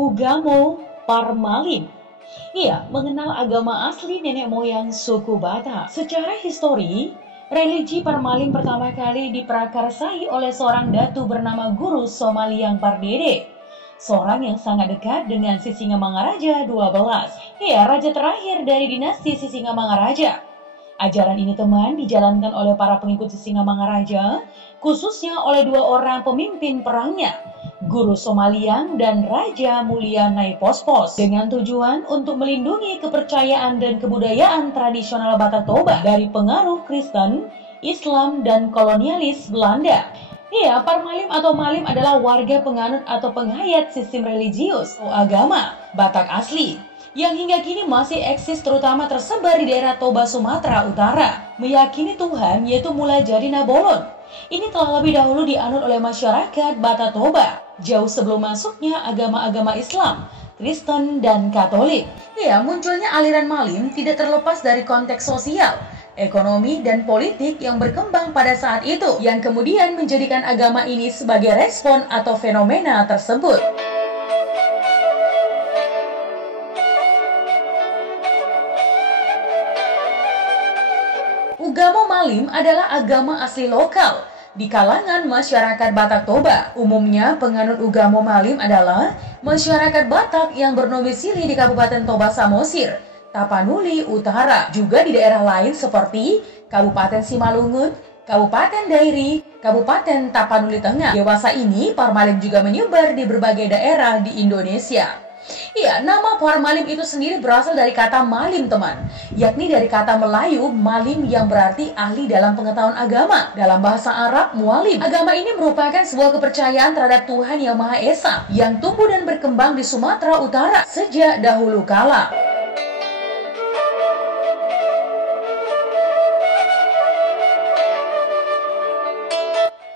Ugamo Parmalim. Ia mengenal agama asli nenek moyang suku Batak. Secara histori, religi Parmalim pertama kali diprakarsai oleh seorang datu bernama Guru Somaliang Pardede, seorang yang sangat dekat dengan Sisingamangaraja 12. Ia raja terakhir dari dinasti Sisingamangaraja. Ajaran ini teman dijalankan oleh para pengikut Sisingamangaraja, khususnya oleh dua orang pemimpin perangnya, Guru Somaliang dan Raja Mulia Naipospos, dengan tujuan untuk melindungi kepercayaan dan kebudayaan tradisional Batak Toba dari pengaruh Kristen, Islam, dan kolonialis Belanda. Ya, Parmalim atau Malim adalah warga penganut atau penghayat sistem religius atau agama Batak asli yang hingga kini masih eksis, terutama tersebar di daerah Toba, Sumatera Utara, meyakini Tuhan yaitu Mulajadi Nabolon. Ini telah lebih dahulu dianut oleh masyarakat Batak Toba, jauh sebelum masuknya agama-agama Islam, Kristen, dan Katolik. Ya, munculnya aliran Malim tidak terlepas dari konteks sosial, ekonomi, dan politik yang berkembang pada saat itu, yang kemudian menjadikan agama ini sebagai respon atau fenomena tersebut. Ugamo Malim adalah agama asli lokal di kalangan masyarakat Batak Toba. Umumnya penganut Ugamo Malim adalah masyarakat Batak yang bernomisili di Kabupaten Toba Samosir, Tapanuli Utara, juga di daerah lain seperti Kabupaten Simalungun, Kabupaten Dairi, Kabupaten Tapanuli Tengah. Dewasa ini, Parmalim juga menyebar di berbagai daerah di Indonesia. Iya, nama Parmalim itu sendiri berasal dari kata malim, teman, yakni dari kata Melayu malim yang berarti ahli dalam pengetahuan agama. Dalam bahasa Arab, mualim. Agama ini merupakan sebuah kepercayaan terhadap Tuhan Yang Maha Esa yang tumbuh dan berkembang di Sumatera Utara sejak dahulu kala.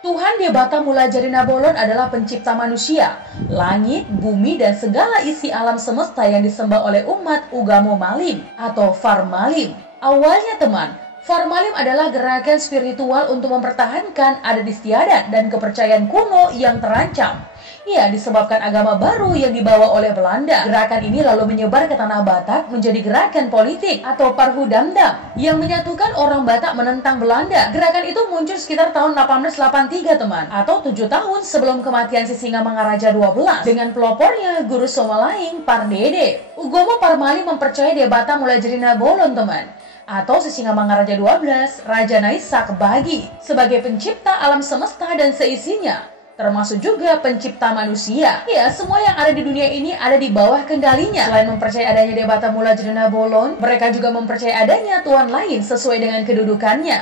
Tuhan Debata Mulajadi Nabolon adalah pencipta manusia, langit, bumi, dan segala isi alam semesta yang disembah oleh umat Ugamo Malim atau Farmalim. Awalnya teman, Farmalim adalah gerakan spiritual untuk mempertahankan adat istiadat dan kepercayaan kuno yang terancam. Ya, disebabkan agama baru yang dibawa oleh Belanda. Gerakan ini lalu menyebar ke tanah Batak menjadi gerakan politik atau Parhudamdam yang menyatukan orang Batak menentang Belanda. Gerakan itu muncul sekitar tahun 1883 teman, atau 7 tahun sebelum kematian Sisingamangaraja 12 dengan pelopornya Guru Somalaing Pardede. Ugamo Parmalim mempercayai Debata Mulajadi Nabolon teman, atau Sisingamangaraja 12, Raja Naisak Bagi, sebagai pencipta alam semesta dan seisinya, termasuk juga pencipta manusia. Ya, semua yang ada di dunia ini ada di bawah kendalinya. Selain mempercayai adanya Debata Mulajadi Nabolon, mereka juga mempercayai adanya Tuhan lain sesuai dengan kedudukannya.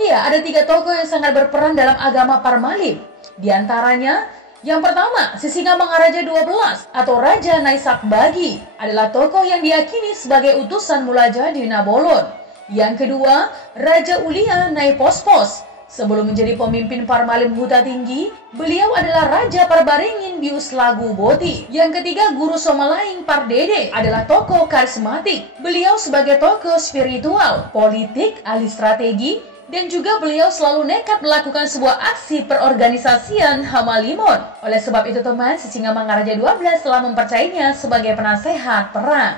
Ya, ada 3 tokoh yang sangat berperan dalam agama Parmalim. Di antaranya, yang pertama, Sisingamangaraja 12 atau Raja Naisak Bagi adalah tokoh yang diyakini sebagai utusan Mulajadi Nabolon. Yang kedua, Raja Ulia Naipospos. Sebelum menjadi pemimpin Parmalim Huta Tinggi, beliau adalah Raja Parbaringin Bius Lagu Boti. Yang ketiga, Guru Somalaing Pardede adalah tokoh karismatik. Beliau sebagai tokoh spiritual, politik, ahli strategi, dan juga beliau selalu nekat melakukan sebuah aksi perorganisasian Hamalimon. Oleh sebab itu teman, Sisingamangaraja 12 telah mempercayainya sebagai penasehat perang.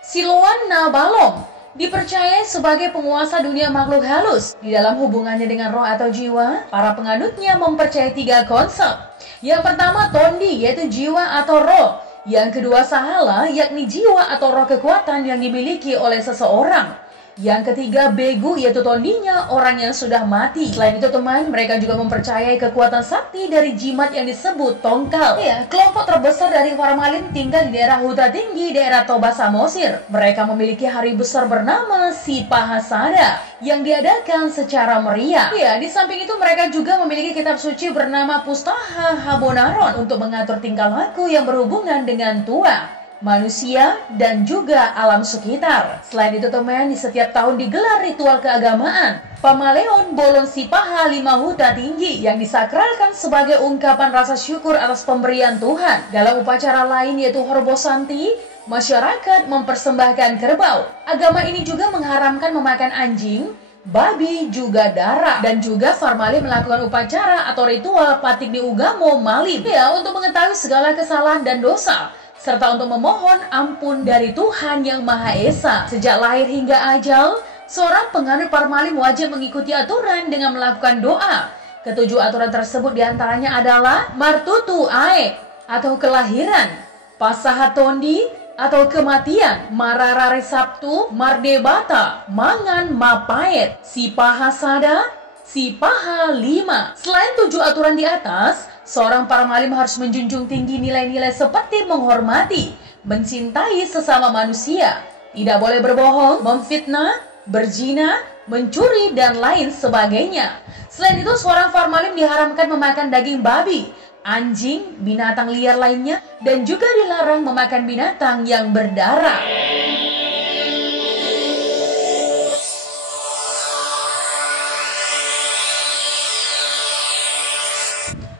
Siloan Nabalong dipercayai sebagai penguasa dunia makhluk halus. Di dalam hubungannya dengan roh atau jiwa, para penganutnya mempercayai 3 konsep. Yang pertama, tondi, yaitu jiwa atau roh. Yang kedua, sahala, yakni jiwa atau roh kekuatan yang dimiliki oleh seseorang. Yang ketiga, begu, yaitu tondinya orang yang sudah mati. Selain itu teman, mereka juga mempercayai kekuatan sakti dari jimat yang disebut tongkal. Ya, kelompok terbesar dari Parmalim tinggal di daerah Huta Tinggi, daerah Toba Samosir. Mereka memiliki hari besar bernama Sipahasada yang diadakan secara meriah. Ya, di samping itu mereka juga memiliki kitab suci bernama Pustaha Habonaron untuk mengatur tingkah laku yang berhubungan dengan tua. manusia, dan juga alam sekitar. Selain itu teman, di setiap tahun digelar ritual keagamaan Pamaleon Bolon Sipaha Lima Huta Tinggi yang disakralkan sebagai ungkapan rasa syukur atas pemberian Tuhan. Dalam upacara lain yaitu Horbosanti, masyarakat mempersembahkan kerbau. Agama ini juga mengharamkan memakan anjing, babi, juga darah. Dan juga Farmalin melakukan upacara atau ritual Patik di Ugamo Malim ya, untuk mengetahui segala kesalahan dan dosa, serta untuk memohon ampun dari Tuhan Yang Maha Esa. Sejak lahir hingga ajal, seorang penganut Parmalim wajib mengikuti aturan dengan melakukan doa. Ketujuh aturan tersebut diantaranya adalah Martutu Ae atau kelahiran, Pasahatondi atau kematian, Mararare Sabtu, Mardebata, Mangan Mapaet, Sipahasada, Sipaha 5. Selain 7 aturan di atas, seorang Parmalim harus menjunjung tinggi nilai-nilai seperti menghormati, mencintai sesama manusia, tidak boleh berbohong, memfitnah, berzina, mencuri, dan lain sebagainya. Selain itu, seorang Parmalim diharamkan memakan daging babi, anjing, binatang liar lainnya, dan juga dilarang memakan binatang yang berdarah.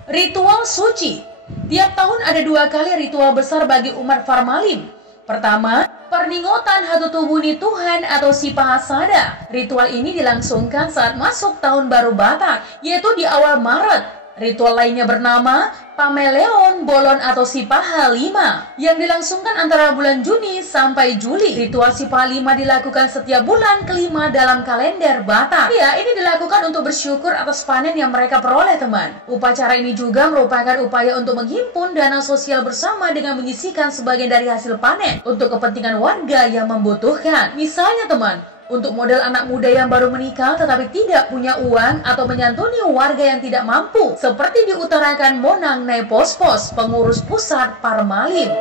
Ritual suci. Tiap tahun ada 2 kali ritual besar bagi umat Parmalim. Pertama, Perningotan Hatutubuni Tuhan atau Sipahasada. Ritual ini dilangsungkan saat masuk tahun baru Batak, yaitu di awal Maret. Ritual lainnya bernama Pamaleon Bolon atau Sipaha 5 yang dilangsungkan antara bulan Juni sampai Juli. Ritual Sipaha 5 dilakukan setiap bulan kelima dalam kalender Batak. Ya, ini dilakukan untuk bersyukur atas panen yang mereka peroleh teman. Upacara ini juga merupakan upaya untuk menghimpun dana sosial bersama dengan menyisihkan sebagian dari hasil panen untuk kepentingan warga yang membutuhkan. Misalnya teman, untuk model anak muda yang baru menikah tetapi tidak punya uang atau menyantuni warga yang tidak mampu, seperti diutarakan Monang Naipospos, pengurus pusat Parmalim.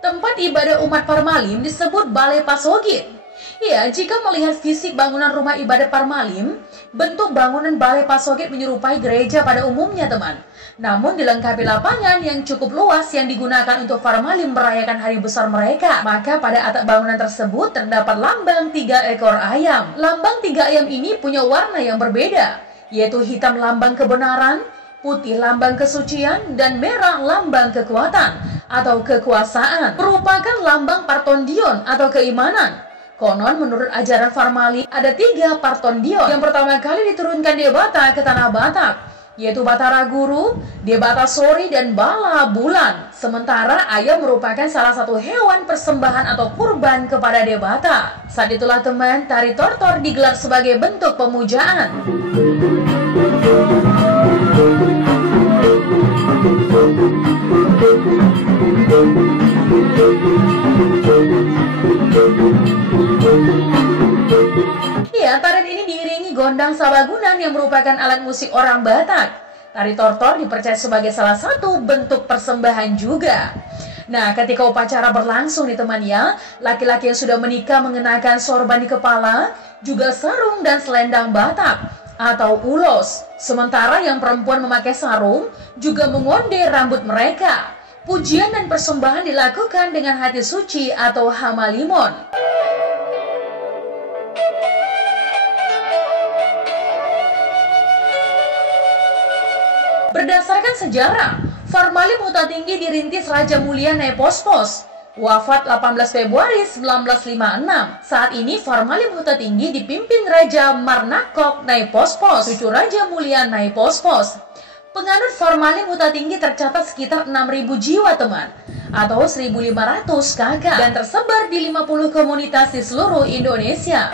Tempat ibadah umat Parmalim disebut Balai Pasogit. Ya, jika melihat fisik bangunan rumah ibadah Parmalim, bentuk bangunan Balai Pasogit menyerupai gereja pada umumnya teman. Namun dilengkapi lapangan yang cukup luas yang digunakan untuk Parmalim merayakan hari besar mereka. Maka pada atap bangunan tersebut terdapat lambang 3 ekor ayam. Lambang 3 ayam ini punya warna yang berbeda, yaitu hitam lambang kebenaran, putih lambang kesucian, dan merah lambang kekuatan atau kekuasaan. Merupakan lambang Partondion atau keimanan. Konon menurut ajaran Parmalim ada 3 Partondion. Yang pertama kali diturunkan Debata ke tanah Batak, yaitu Batara Guru, Debata Sori, dan Bala Bulan. Sementara ayam merupakan salah satu hewan persembahan atau kurban kepada Debata. Saat itulah teman, tari tortor digelar sebagai bentuk pemujaan. Ya, tarian ini diiringi gondang sabagunan yang merupakan alat musik orang Batak. Tari tortor dipercaya sebagai salah satu bentuk persembahan juga. Nah, ketika upacara berlangsung nih teman ya, laki-laki yang sudah menikah mengenakan sorban di kepala, juga sarung dan selendang Batak atau ulos. Sementara yang perempuan memakai sarung juga mengonde rambut mereka. Pujian dan persembahan dilakukan dengan hati suci atau hamalimon. Berdasarkan sejarah, Parmalim Huta Tinggi dirintis Raja Mulia Naipospos, wafat 18 Februari 1956. Saat ini Parmalim Huta Tinggi dipimpin Raja Marnakok Naipospos, cucu Raja Mulia Naipospos. Penganut Parmalim Huta Tinggi tercatat sekitar 6.000 jiwa teman, atau 1.500 kakak, dan tersebar di 50 komunitas di seluruh Indonesia.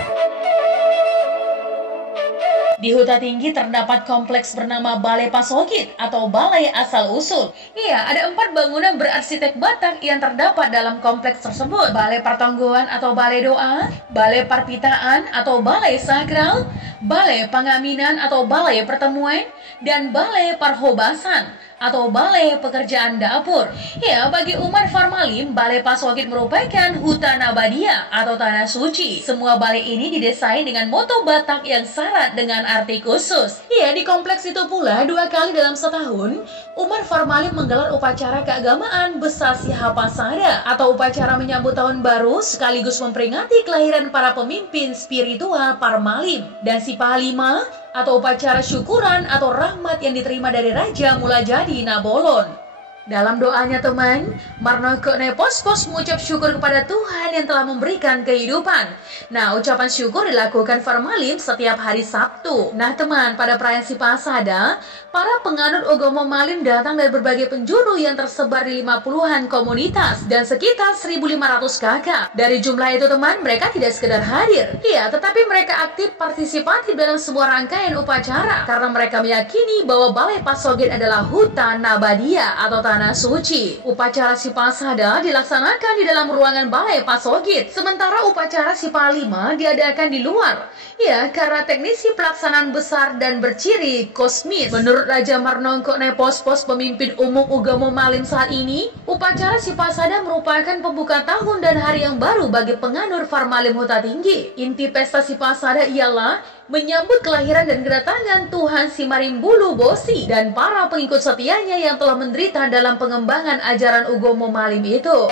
Di Huta Tinggi terdapat kompleks bernama Balai Pasogit atau Balai Asal-Usul. Iya, ada 4 bangunan berarsitek Batak yang terdapat dalam kompleks tersebut. Balai Partonggoan atau Balai Doa, Balai Parpitaan atau Balai Sakral, Balai Pangaminan atau Balai Pertemuan, dan Balai Parhobasan atau balai pekerjaan dapur. Ya, bagi umat Parmalim, Balai Pasogit merupakan hutan Nabadia atau tanah suci. Semua balai ini didesain dengan moto Batak yang syarat dengan arti khusus. Ya, di kompleks itu pula 2 kali dalam setahun, umat Parmalim menggelar upacara keagamaan Besasi Hapasada atau upacara menyambut tahun baru sekaligus memperingati kelahiran para pemimpin spiritual Parmalim. Dan si Pahalima atau upacara syukuran atau rahmat yang diterima dari Raja Mulajadi Nabolon. Dalam doanya teman, Marnoko Nepos-pos mengucap syukur kepada Tuhan yang telah memberikan kehidupan. Nah, ucapan syukur dilakukan Parmalim setiap hari Sabtu. Nah teman, pada perayaan Sipasada, para penganut agama Malim datang dari berbagai penjuru yang tersebar di 50-an komunitas dan sekitar 1.500 kakak. Dari jumlah itu teman, mereka tidak sekedar hadir. Ya, tetapi mereka aktif partisipatif dalam sebuah rangkaian upacara karena mereka meyakini bahwa Balai Pasogit adalah hutan Nabadia atau tanah suci. Upacara Sipasada dilaksanakan di dalam ruangan Balai Pasogit, sementara upacara Sipalima diadakan di luar. Ya, karena teknisi pelaksanaan besar dan berciri kosmis. Menurut Raja Marnoko Nepos-pos, pemimpin umum agama Malim saat ini, upacara Sipasada merupakan pembuka tahun dan hari yang baru bagi penganut Parmalim Huta Tinggi. Inti pesta Sipasada ialah menyambut kelahiran dan kedatangan Tuhan Simarimbulu Bosi dan para pengikut setianya yang telah menderita dalam pengembangan ajaran agama Malim itu.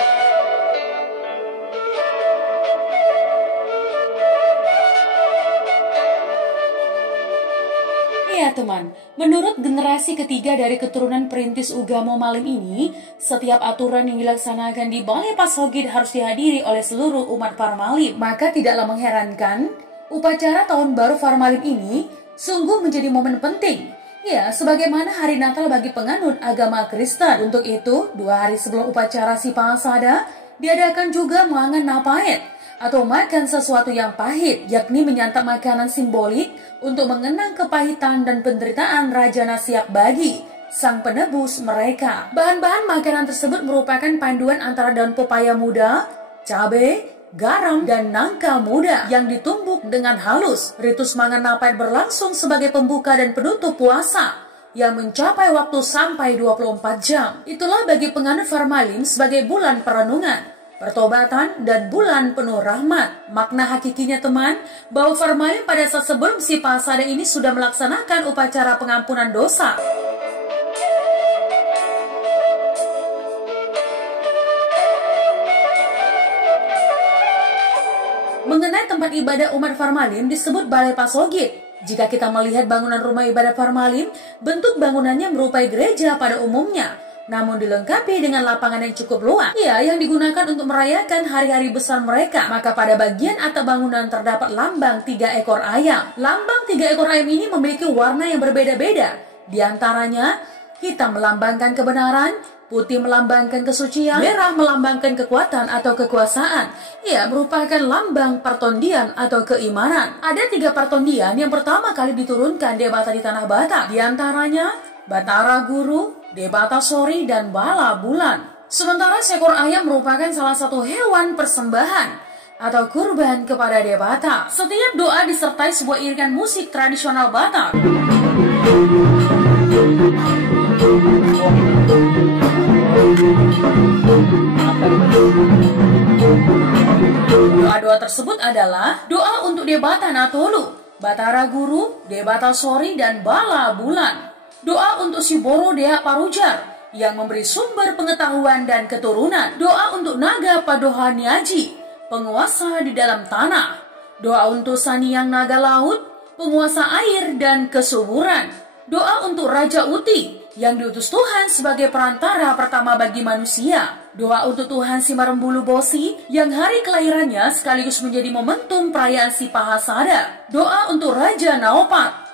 Ya teman, menurut generasi ketiga dari keturunan perintis agama Malim ini, setiap aturan yang dilaksanakan di Balai Pasogit harus dihadiri oleh seluruh umat Parmalim. Maka tidaklah mengherankan, upacara tahun baru Parmalim ini sungguh menjadi momen penting. Ya, sebagaimana hari Natal bagi penganut agama Kristen. Untuk itu, 2 hari sebelum upacara Sipasada, diadakan juga mangan napaet atau makan sesuatu yang pahit, yakni menyantap makanan simbolik untuk mengenang kepahitan dan penderitaan Raja Nasiak Bagi, sang penebus mereka. Bahan-bahan makanan tersebut merupakan panduan antara daun pepaya muda, cabai, garam, dan nangka muda yang ditumbuk dengan halus. Ritus mangan napaet berlangsung sebagai pembuka dan penutup puasa yang mencapai waktu sampai 24 jam. Itulah bagi penganut Parmalim sebagai bulan perenungan, pertobatan, dan bulan penuh rahmat. Makna hakikinya teman, bahwa Parmalim pada saat sebelum Sipasada ini sudah melaksanakan upacara pengampunan dosa. Mengenai tempat ibadah umat Parmalim disebut Balai Pasogit. Jika kita melihat bangunan rumah ibadah Parmalim, bentuk bangunannya merupai gereja pada umumnya, namun dilengkapi dengan lapangan yang cukup luas, ya, yang digunakan untuk merayakan hari-hari besar mereka. Maka pada bagian atap bangunan terdapat lambang 3 ekor ayam. Lambang 3 ekor ayam ini memiliki warna yang berbeda-beda. Di antaranya, hitam melambangkan kebenaran, putih melambangkan kesucian, merah melambangkan kekuatan atau kekuasaan. Ya, merupakan lambang pertondian atau keimanan. Ada 3 pertondian yang pertama kali diturunkan Debata di tanah Batak. Di antaranya, Batara Guru, Debata Sori, dan Bala Bulan. Sementara seekor ayam merupakan salah satu hewan persembahan atau kurban kepada Debata. Setiap doa disertai sebuah iringan musik tradisional Batak. Doa-doa tersebut adalah doa untuk Debata Natolu, Batara Guru, Debata Sori, dan Bala Bulan. Doa untuk si Boro Deha Parujar yang memberi sumber pengetahuan dan keturunan. Doa untuk Naga Padohaniaji, penguasa di dalam tanah. Doa untuk Saniang Naga Laut, penguasa air dan kesuburan. Doa untuk Raja Uti yang diutus Tuhan sebagai perantara pertama bagi manusia. Doa untuk Tuhan Simarembulu Bosi yang hari kelahirannya sekaligus menjadi momentum perayaan Sipahasada. Doa untuk Raja Naopat.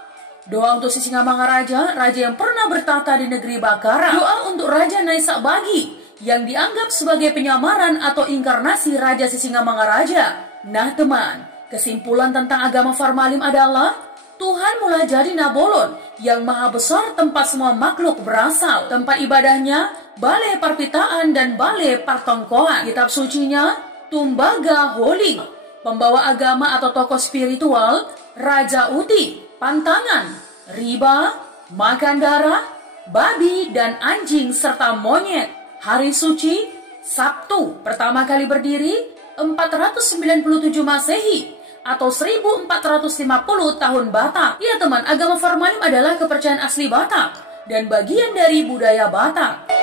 Doa untuk Sisingamangaraja, raja yang pernah bertata di negeri Bakara. Doa untuk Raja Naisak Bagi yang dianggap sebagai penyamaran atau inkarnasi Raja Sisingamangaraja. Nah teman, kesimpulan tentang agama Parmalim adalah Tuhan Mulajadi Nabolon yang maha besar tempat semua makhluk berasal. Tempat ibadahnya Balai Parpitaan dan Balai Partongkoan. Kitab sucinya Tumbaga Holy. Pembawa agama atau tokoh spiritual Raja Uti, Pantangan, Riba, Makandara, babi dan anjing serta monyet. Hari suci, Sabtu pertama kali berdiri 497 Masehi atau 1450 tahun Batak. Ya teman, agama Formalim adalah kepercayaan asli Batak dan bagian dari budaya Batak.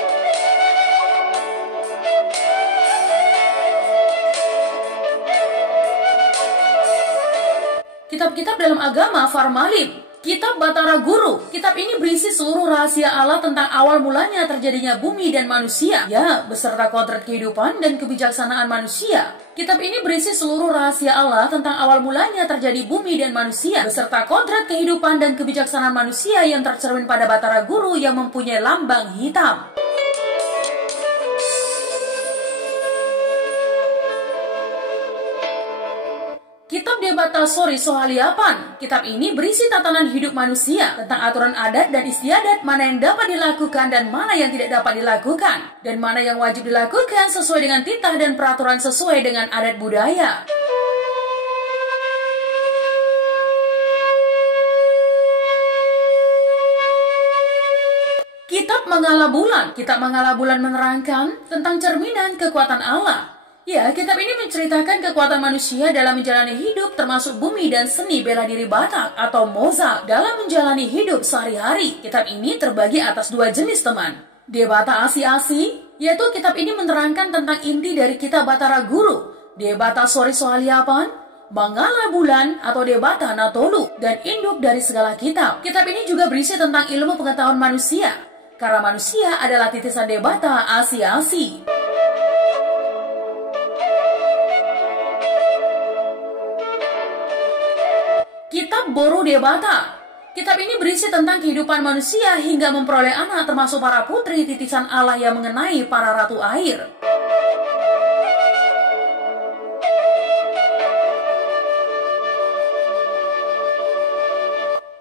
Kitab-kitab dalam agama Formalim. Kitab Batara Guru. Kitab ini berisi seluruh rahasia Allah tentang awal mulanya terjadinya bumi dan manusia. Ya, beserta kodrat kehidupan dan kebijaksanaan manusia. Kitab ini berisi seluruh rahasia Allah tentang awal mulanya terjadi bumi dan manusia, beserta kodrat kehidupan dan kebijaksanaan manusia yang tercermin pada Batara Guru yang mempunyai lambang hitam. Kitab Debata Sori Sohaliapan. Kitab ini berisi tatanan hidup manusia tentang aturan adat dan istiadat, mana yang dapat dilakukan dan mana yang tidak dapat dilakukan, dan mana yang wajib dilakukan sesuai dengan titah dan peraturan sesuai dengan adat budaya. Kitab Mangala Bulan. Kitab Mangala Bulan menerangkan tentang cerminan kekuatan Allah. Ya, kitab ini menceritakan kekuatan manusia dalam menjalani hidup, termasuk bumi dan seni bela diri Batak atau Moza dalam menjalani hidup sehari-hari. Kitab ini terbagi atas dua jenis teman. Debata Asi-Asi, yaitu kitab ini menerangkan tentang inti dari kitab Batara Guru. Debata Sori Sohaliapan, Mangala Bulan atau Debata Natolu, dan induk dari segala kitab. Kitab ini juga berisi tentang ilmu pengetahuan manusia, karena manusia adalah titisan Debata Asi-Asi. Kitab Boru Debata. Kitab ini berisi tentang kehidupan manusia hingga memperoleh anak, termasuk para putri titisan Allah yang mengenai para ratu air.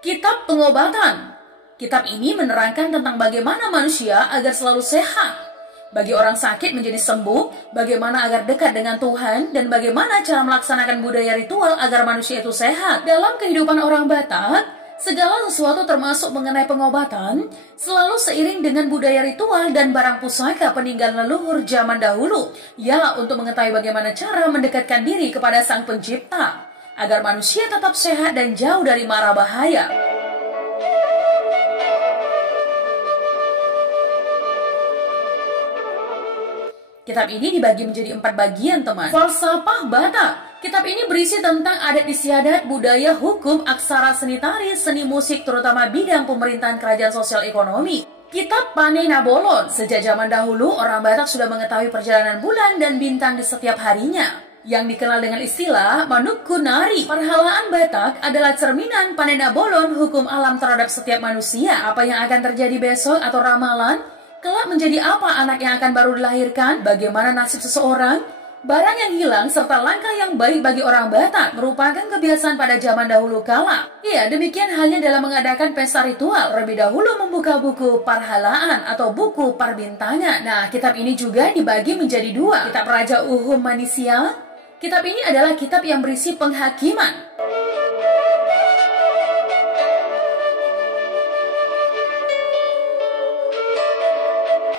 Kitab Pengobatan. Kitab ini menerangkan tentang bagaimana manusia agar selalu sehat, bagi orang sakit menjadi sembuh, bagaimana agar dekat dengan Tuhan, dan bagaimana cara melaksanakan budaya ritual agar manusia itu sehat. Dalam kehidupan orang Batak, segala sesuatu termasuk mengenai pengobatan selalu seiring dengan budaya ritual dan barang pusaka peninggalan leluhur zaman dahulu. Ya, untuk mengetahui bagaimana cara mendekatkan diri kepada Sang Pencipta, agar manusia tetap sehat dan jauh dari mara bahaya. Kitab ini dibagi menjadi 4 bagian, teman. Falsafah Batak. Kitab ini berisi tentang adat istiadat, budaya, hukum, aksara, seni tari, seni musik, terutama bidang pemerintahan kerajaan sosial ekonomi. Kitab Pane Nabolon. Sejak zaman dahulu, orang Batak sudah mengetahui perjalanan bulan dan bintang di setiap harinya, yang dikenal dengan istilah Manuk Kunari. Perhalaan Batak adalah cerminan Pane Nabolon, hukum alam terhadap setiap manusia. Apa yang akan terjadi besok atau ramalan, kelak menjadi apa anak yang akan baru dilahirkan, bagaimana nasib seseorang, barang yang hilang, serta langkah yang baik bagi orang Batak merupakan kebiasaan pada zaman dahulu kala. Ya, demikian halnya dalam mengadakan pesta ritual. Terlebih dahulu membuka buku parhalaan atau buku parbintangan. Nah, kitab ini juga dibagi menjadi 2. Kitab Raja Uhum Manisia. Kitab ini adalah kitab yang berisi penghakiman.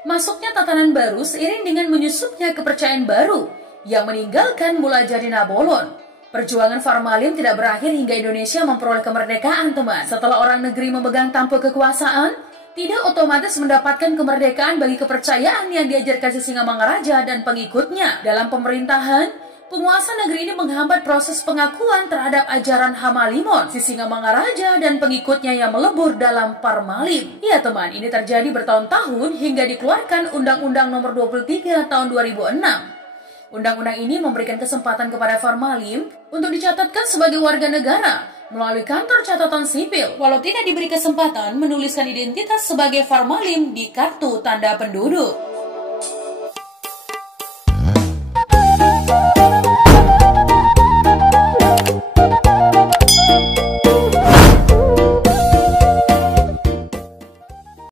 Masuknya tatanan baru seiring dengan menyusupnya kepercayaan baru yang meninggalkan mula jadi Nabolon. Perjuangan Formalim tidak berakhir hingga Indonesia memperoleh kemerdekaan, teman. Setelah orang negeri memegang tampuk kekuasaan, tidak otomatis mendapatkan kemerdekaan bagi kepercayaan yang diajarkan Sisingamangaraja dan pengikutnya. Dalam pemerintahan, penguasa negeri ini menghambat proses pengakuan terhadap ajaran Hamalimon, Sisingamangaraja dan pengikutnya yang melebur dalam Parmalim. Ya teman, ini terjadi bertahun-tahun hingga dikeluarkan Undang-Undang Nomor 23 Tahun 2006. Undang-undang ini memberikan kesempatan kepada Formalim untuk dicatatkan sebagai warga negara melalui kantor catatan sipil, walau tidak diberi kesempatan menuliskan identitas sebagai Formalim di kartu tanda penduduk.